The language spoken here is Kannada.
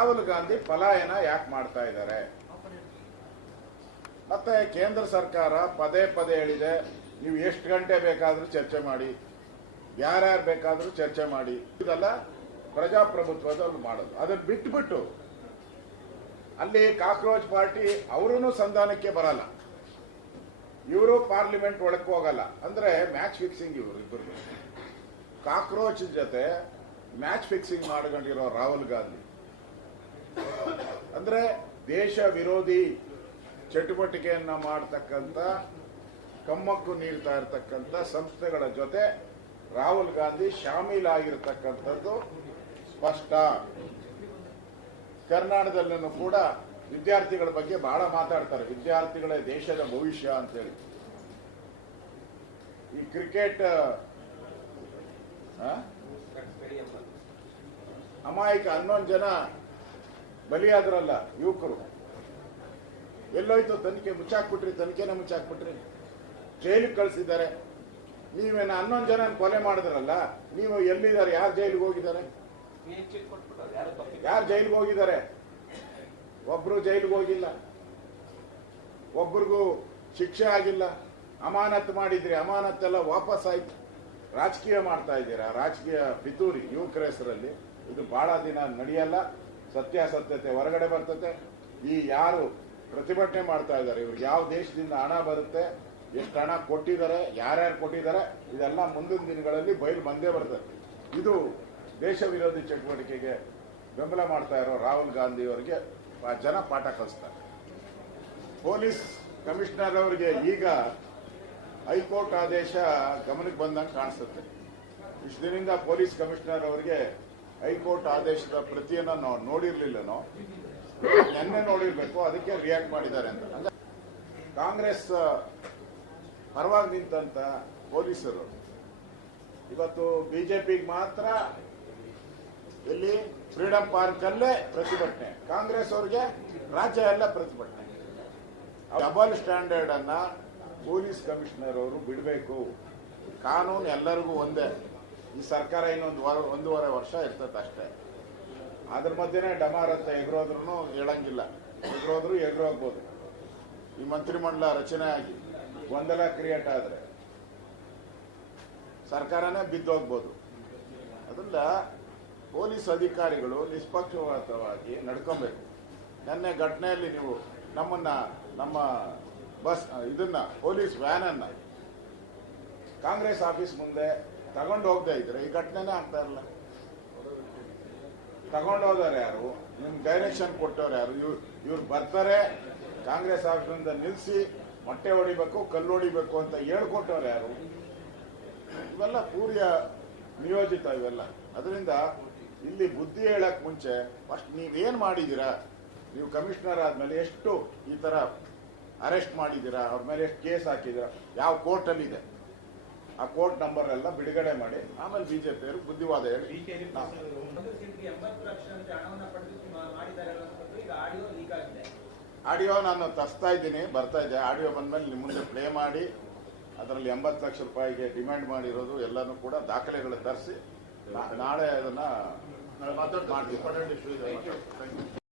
ರಾಹುಲ್ ಗಾಂಧಿ ಪಲಾಯನ ಯಾಕೆ ಮಾಡ್ತಾ ಇದ್ದಾರೆ? ಮತ್ತೆ ಕೇಂದ್ರ ಸರ್ಕಾರ ಪದೇ ಪದೇ ಹೇಳಿದೆ, ನೀವು ಎಷ್ಟು ಗಂಟೆ ಬೇಕಾದರೂ ಚರ್ಚೆ ಮಾಡಿ, ಯಾರ್ಯಾರು ಬೇಕಾದರೂ ಚರ್ಚೆ ಮಾಡಿ. ಇದೆಲ್ಲ ಪ್ರಜಾಪ್ರಭುತ್ವದಲ್ಲಿ ಮಾಡೋದು. ಅದನ್ನು ಬಿಟ್ಬಿಟ್ಟು ಅಲ್ಲಿ ಕಾಕ್ರೋಚ್ ಪಾರ್ಟಿ ಅವರೂ ಸಂಧಾನಕ್ಕೆ ಬರಲ್ಲ, ಇವರು ಪಾರ್ಲಿಮೆಂಟ್ ಒಳಕ್ಕೆ ಹೋಗಲ್ಲ. ಅಂದ್ರೆ ಮ್ಯಾಚ್ ಫಿಕ್ಸಿಂಗ್ ಇವರು ಇಬ್ಬರು. ಕಾಕ್ರೋಚ್ ಜೊತೆ ಮ್ಯಾಚ್ ಫಿಕ್ಸಿಂಗ್ ಮಾಡ್ಕೊಂಡಿರೋ ರಾಹುಲ್ ಗಾಂಧಿ ಅಂದ್ರೆ ದೇಶ ವಿರೋಧಿ ಚಟುವಟಿಕೆಯನ್ನ ಮಾಡತಕ್ಕಂಥ, ಕಮ್ಮಕ್ಕು ನೀಡ್ತಾ ಇರತಕ್ಕಂಥ ಸಂಸ್ಥೆಗಳ ಜೊತೆ ರಾಹುಲ್ ಗಾಂಧಿ ಶಾಮೀಲಾಗಿರ್ತಕ್ಕಂಥದ್ದು ಸ್ಪಷ್ಟ. ಕರ್ನಾಟಕದಲ್ಲೂ ಕೂಡ ವಿದ್ಯಾರ್ಥಿಗಳ ಬಗ್ಗೆ ಬಹಳ ಮಾತಾಡ್ತಾರೆ, ವಿದ್ಯಾರ್ಥಿಗಳೇ ದೇಶದ ಭವಿಷ್ಯ ಅಂತೇಳಿ. ಈ ಕ್ರಿಕೆಟ್ ಅಮಾಯಕ 11 ಜನ ಬಲಿಯಾದ್ರಲ್ಲ ಯುವಕರು, ಎಲ್ಲೋಯ್ತು ತನಿಖೆ? ಮುಚ್ಚಾಕ್ಬಿಟ್ರಿ, ತನಿಖೆನ ಮುಚ್ಚಾಕ್ಬಿಟ್ರಿ, ಜೈಲಿಗೆ ಕಳಿಸಿದ್ದಾರೆ. ನೀವೇನ 11 ಜನ ಕೊಲೆ ಮಾಡಿದ್ರಲ್ಲ, ನೀವು ಎಲ್ಲಿದ್ದಾರೆ? ಯಾರು ಜೈಲಿಗೆ ಹೋಗಿದ್ದಾರೆ? ಯಾರು ಜೈಲಿಗೆ ಹೋಗಿದ್ದಾರೆ? ಒಬ್ರು ಜೈಲಿಗೆ ಹೋಗಿಲ್ಲ, ಒಬ್ರಿಗೂ ಶಿಕ್ಷೆ ಆಗಿಲ್ಲ. ಅಮಾನತ್ ಮಾಡಿದ್ರಿ, ಅಮಾನತ್ತೆಲ್ಲ ವಾಪಸ್ ಆಯ್ತು. ರಾಜಕೀಯ ಮಾಡ್ತಾ ಇದ್ದೀರಾ, ರಾಜಕೀಯ ಪಿತೂರಿ ಯುವಕರ ಹೆಸರಲ್ಲಿ. ಇದು ಬಹಳ ದಿನ ನಡೆಯಲ್ಲ. ಸತ್ಯಾಸತ್ಯತೆ ಹೊರಗಡೆ ಬರ್ತದೆ. ಈ ಯಾರು ಪ್ರತಿಭಟನೆ ಮಾಡ್ತಾ ಇದ್ದಾರೆ, ಇವ್ರಿಗೆ ಯಾವ ದೇಶದಿಂದ ಹಣ ಬರುತ್ತೆ, ಎಷ್ಟು ಹಣ ಕೊಟ್ಟಿದ್ದಾರೆ, ಯಾರ್ಯಾರು ಕೊಟ್ಟಿದ್ದಾರೆ, ಇದೆಲ್ಲ ಮುಂದಿನ ದಿನಗಳಲ್ಲಿ ಬಯಲು ಬಂದೇ ಬರ್ತದೆ. ಇದು ದೇಶ ವಿರೋಧಿ ಚಟುವಟಿಕೆಗೆ ಬೆಂಬಲ ಮಾಡ್ತಾ ಇರೋ ರಾಹುಲ್ ಗಾಂಧಿ ಅವರಿಗೆ ಜನ ಪಾಠ ಕಲಿಸ್ತಾರೆ. ಪೊಲೀಸ್ ಕಮಿಷನರ್ ಅವರಿಗೆ ಈಗ ಹೈಕೋರ್ಟ್ ಆದೇಶ ಗಮನಕ್ಕೆ ಬಂದಂಗೆ ಕಾಣಿಸುತ್ತೆ. ಇಷ್ಟು ದಿನದಿಂದ ಪೊಲೀಸ್ ಕಮಿಷನರ್ ಅವರಿಗೆ ಹೈಕೋರ್ಟ್ ಆದೇಶದ ಪ್ರತಿಯನ್ನು ನಾವು ನೋಡಿರ್ಲಿಲ್ಲನೋ, ನೆನ್ನೆ ನೋಡಿರ್ಬೇಕು, ಅದಕ್ಕೆ ರಿಯಾಕ್ಟ್ ಮಾಡಿದ್ದಾರೆ ಅಂತ. ಕಾಂಗ್ರೆಸ್ ಪರವಾಗಿ ನಿಂತಂತ ಪೊಲೀಸರು ಇವತ್ತು ಬಿಜೆಪಿಗೆ ಮಾತ್ರ ಇಲ್ಲಿ ಫ್ರೀಡಂ ಪಾರ್ಕ್ ಅಲ್ಲೇ ಪ್ರತಿಭಟನೆ, ಕಾಂಗ್ರೆಸ್ ಅವರಿಗೆ ರಾಜ್ಯ ಎಲ್ಲ ಪ್ರತಿಭಟನೆ. ಡಬಲ್ ಸ್ಟ್ಯಾಂಡರ್ಡ್ ಅನ್ನ ಪೊಲೀಸ್ ಕಮಿಷನರ್ ಅವರು ಬಿಡಬೇಕು. ಕಾನೂನು ಎಲ್ಲರಿಗೂ ಒಂದೇ. ಈ ಸರ್ಕಾರ ಇನ್ನೊಂದು ಒಂದೂವರೆ ವರ್ಷ ಇರ್ತದೆ ಅಷ್ಟೇ. ಅದ್ರ ಮಧ್ಯೆನೇ ಡಮಾರ್ ಅಂತ ಎಗರೋದ್ರೂ ಹೇಳಂಗಿಲ್ಲ, ಎಗರೋದ್ರು ಎಗರೋಗ್ಬೋದು. ಈ ಮಂತ್ರಿಮಂಡಲ ರಚನೆ ಆಗಿ ಗೊಂದಲ ಕ್ರಿಯೇಟ್ ಆದ್ರೆ ಸರ್ಕಾರನೇ ಬಿದ್ದೋಗ್ಬೋದು. ಅದರಿಂದ ಪೊಲೀಸ್ ಅಧಿಕಾರಿಗಳು ನಿಷ್ಪಕ್ಷಪಾತವಾಗಿ ನಡ್ಕೊಬೇಕು. ನೆನ್ನೆ ಘಟನೆಯಲ್ಲಿ ನೀವು ನಮ್ಮ ಬಸ್ ಇದನ್ನ ಪೊಲೀಸ್ ವ್ಯಾನ್ ಅನ್ನ ಕಾಂಗ್ರೆಸ್ ಆಫೀಸ್ ಮುಂದೆ ತಗೊಂಡು ಹೋಗದೆ ಇದ್ರೆ ಈ ಘಟನೆನೇ ಆಗ್ತಾ ಇರಲ್ಲ. ತಗೊಂಡು ಹೋದವ್ರು ಯಾರು? ನಿಮ್ ಡೈರೆಕ್ಷನ್ ಕೊಟ್ಟವ್ರು ಯಾರು? ಇವ್ರು ಬರ್ತಾರೆ, ಕಾಂಗ್ರೆಸ್ ಆಫೀಸಿಂದ ನಿಲ್ಲಿಸಿ ಮೊಟ್ಟೆ ಹೊಡಿಬೇಕು, ಕಲ್ಲು ಹೊಡಿಬೇಕು ಅಂತ ಹೇಳ್ಕೊಟ್ಟವ್ರು ಯಾರು? ಇವೆಲ್ಲ ಪೂರ್ಯ ನಿಯೋಜಿತ ಇವೆಲ್ಲ. ಅದರಿಂದ ಇಲ್ಲಿ ಬುದ್ಧಿ ಹೇಳಕ್ ಮುಂಚೆ ಫಸ್ಟ್ ನೀವೇನ್ ಮಾಡಿದೀರಾ? ನೀವು ಕಮಿಷನರ್ ಆದ್ಮೇಲೆ ಎಷ್ಟು ಈ ತರ ಅರೆಸ್ಟ್ ಮಾಡಿದೀರಾ? ಅವ್ರ ಮೇಲೆ ಎಷ್ಟು ಕೇಸ್ ಹಾಕಿದೀರಾ? ಯಾವ ಕೋರ್ಟ್ ಅಲ್ಲಿ ಇದೆ? ಆ ಕೋರ್ಟ್ ನಂಬರ್ ಎಲ್ಲ ಬಿಡುಗಡೆ ಮಾಡಿ ಆಮೇಲೆ ಬಿಜೆಪಿಯವರು ಬುದ್ಧಿವಾದ ಹೇಳಿ. ಆಡಿಯೋ ನಾನು ತರಿಸ್ತಾ ಇದ್ದೀನಿ, ಬರ್ತಾ ಇದೆ. ಆಡಿಯೋ ಬಂದ್ಮೇಲೆ ನಿಮ್ಮ ಮುಂದೆ ಪ್ಲೇ ಮಾಡಿ ಅದರಲ್ಲಿ 80 ಲಕ್ಷ ರೂಪಾಯಿಗೆ ಡಿಮ್ಯಾಂಡ್ ಮಾಡಿರೋದು ಎಲ್ಲನೂ ಕೂಡ ದಾಖಲೆಗಳು ತರಿಸಿ ನಾಳೆ ಅದನ್ನ ಮಾಡ್ತೀವಿ.